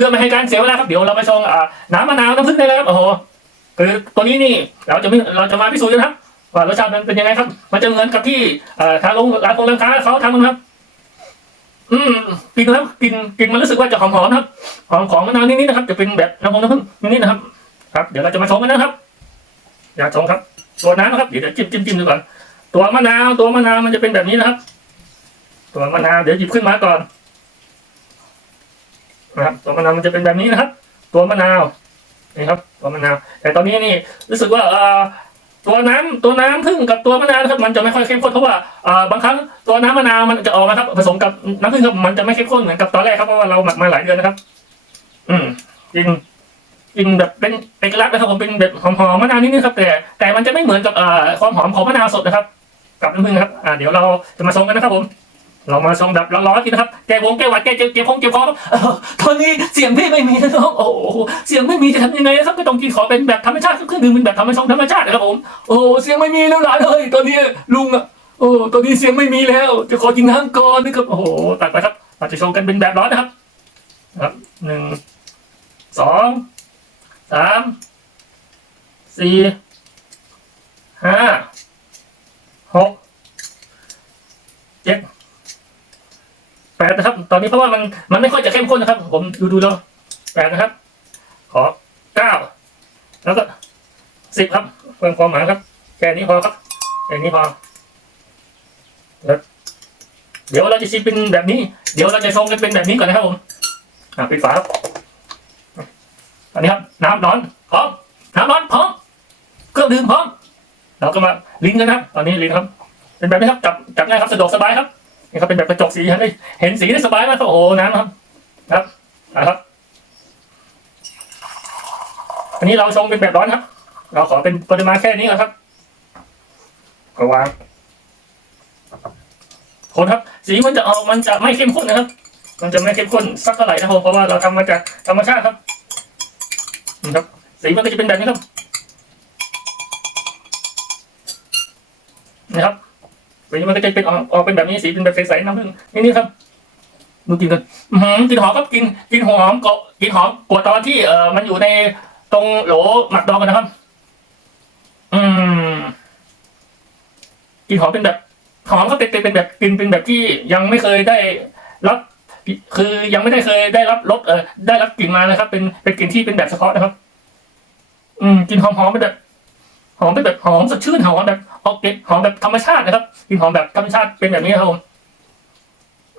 พื่อไม่ให้การเสียเวลาครับเดี๋ยวเราไปชงน้ำมะนาวน้ำผึ้งได้เลยครับโอ้โหคือตัวนี้นี่เราจะไม่เราจะมาพิสูจน์กันครับว่ารสชาติมันเป็นยังไงครับ มันจะเหมือนกับที่ทางโรงร้านโรงร้านค้าเขาทำกันครับ อืมกินแล้วกินกินมันรู้สึกว่าจะหอมๆนะครับหอมของมะนาวนิดๆนะครับ จะเป็นแบบน้ำผงน้ำผึ้งนิดๆนะครับ ครับ เดี๋ยวเราจะมาชงกันนะครับ อยากชงครับ ตัวน้ำนะครับเดี๋ยวจะจิ้มจิ้มจิ้มดูก่อนตัวมะนาวตัวมะนาวมันจะเป็นแบบนี้นะครับ ตัวมะนาวเดี๋ยวหยิบขึ้นมาก่อน นะครับตัวมะนาวมันจะเป็นแบบนี้นะครับ ตัวมะนาวนี่ครับ ตัวมะนาว แต่ตอนนี้นี่รู้สึกว่าเอ่อตัวน้ำตัวน้ำพึ่งกับตัวมะนาวครับมันจะไม่ค่อยเข้มข้นเพราะว่าเอ่อบางครั้งตัวน้ำมะนาวมันจะออกมาครับผสมกับน้ำพึ่งครับมันจะไม่เข้มข้นเหมือนกับตอนแรกครับเพราะว่าเราหมักมาหลายเดือนนะครับ อืมกินกินแบบเป็นเอกลักษณ์นะครับผมเป็นแบบหอมๆมะนาวนิดนึงครับแต่แต่มันจะไม่เหมือนกับเอ่อความหอมของมะนาวสดนะครับ กับน้ำผึ้งครับอ่าเดี๋ยวเราจะมาชงกันนะครับผม เรามาชงแบบร้อนๆกินนะครับ แก้วงแก้หวัดแก้เจ็บเจ็บคงเจ็บคอครับเอ่อตอนนี้เสียงพี่ไม่มีนะน้องโอ้โหเสียงไม่มีจะทำยังไงนะครับก็ต้องกินขอเป็นแบบธรรมชาติเครื่องดื่มเป็นแบบธรรมชาติธรรมชาตินะครับผมโอ้โหเสียงไม่มีแล้วหลานเอ้ยตอนนี้ลุงอะโอ้ตอนนี้เสียงไม่มีแล้ว จะขอกินน้ำก่อนนะครับโอ้โหตัดไปครับเราจะชงกันเป็นแบบร้อนนะครับครับหนึ่งสองสามสี่ห้า หก เจ็ด แปดนะครับ ตอนนี้เพราะว่ามันมันไม่ค่อยจะเข้มข้นนะครับ ผมดูดูแล้วแปดนะครับ ขอเก้าแล้วก็สิบครับเพิ่มความหมายครับแค่นี้พอครับแค่นี้พอแล้วเดี๋ยวเราจะชิมเป็นแบบนี้ เดี๋ยวเราจะชงกันเป็นแบบนี้ก่อนนะครับผมอะปิดฝาครับอันนี้ครับน้ำร้อนพร้อมน้ำร้อนพร้อมเครื่องดื่มพร้อมเราก็มาลิ้นกันนะครับ ตอนนี้ลิ้นครับ เป็นแบบนี้ครับจับจับง่ายครับสะดวกสบายครับ นี่ครับเป็นแบบกระจกสีเห็นเห็นสีได้สบายมากโอ้โหน้ำครับ ครับนะครับ อันนี้เราชงเป็นแบบร้อนครับ เราขอเป็นปริมาณแค่นี้ก่อนครับก็วางคนครับ สีมันจะออกมันจะไม่เข้มข้นนะครับ มันจะไม่เข้มข้นสักเท่าไหร่นะครับผมเพราะว่าเราทำมาจากธรรมชาติครับนี่ครับ สีมันก็จะเป็นแบบนี้ครับนะครับ สีมันก็จะเป็นออกออกเป็นแบบนี้สีเป็นแบบใสๆน้ำผึ้งนี่นี่ครับดูกินกันอือหือกลินหอมครับกินกินหอมก็กินหอมกว่าตอนที่เออมันอยู่ในตรงโหลหมักดองกันนะครับ อืมกินหอมเป็นแบบหอมก็เป็นเป็นแบบกินเป็นแบบที่ยังไม่เคยได้รับคือยังไม่ได้เคยได้รับรสเออได้รับกลิ่นมานะครับ เป็นเป็นกลิ่นที่เป็นแบบเฉพาะนะครับ อืมกลิ่นหอมหอมเป็นแบบ หอมเป็นแบบหอมสดชื่นหอมแบบออกเก็ตหอมแบบธรรมชาตินะครับกลิ่นหอมแบบธรรมชาติเป็นแบบนี้ครับผม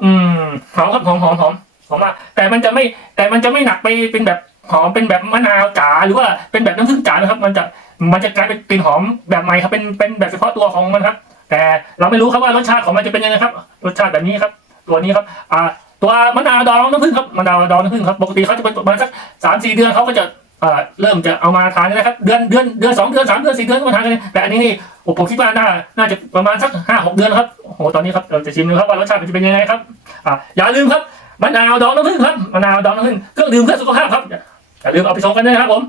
อืมหอมครับหอมหอมหอมหอมมากแต่มันจะไม่ แต่มันจะไม่หนักไปเป็นแบบหอมเป็นแบบมะนาวจ๋าหรือว่าเป็นแบบน้ำผึ้งจ๋านะครับ มันจะมันจะกลายเป็นกลิ่นหอมแบบใหม่ครับเป็นเป็นแบบเฉพาะตัวของมันครับ แต่เราไม่รู้ครับว่ารสชาติของมันจะเป็นยังไงครับรสชาติแบบนี้ครับ ตัวนี้ครับ อ่า ตัวมะนาวดองน้ำผึ้งครับมะนาวดองน้ำผึ้งครับปกติเขาจะเป็นประมาณสักสามสี่เดือนเขาก็จะ เอ่อเริ่มจะเอามาทานกันนะครับ เดือนเดือนเดือนสองเดือนสามเดือนสี่เดือนก็มาทานกันแต่อันนี้นี่ผมคิดว่าน่าน่าจะประมาณสักห้าหกเดือนครับโอ้โหตอนนี้ครับเราจะชิมดูครับว่ารสชาติมันจะเป็นยังไงครับอ่าอย่าลืมครับมะนาวดองน้ำผึ้งครับมะนาวดองน้ำผึ้งเครื่องดื่มเพื่อสุขภาพครับอย่าลืมเอาไปชมกันด้วยนะครับผม